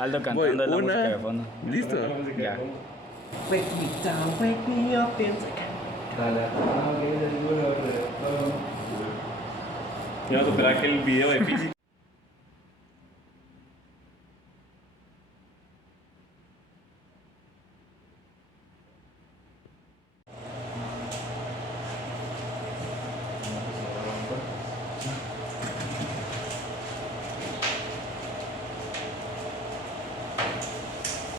Aldo Voy, cantando la música de una. fondo. ¿Listo? Ya. Wake me down, wake me up, piensa que... Y vamos a esperar que el video de física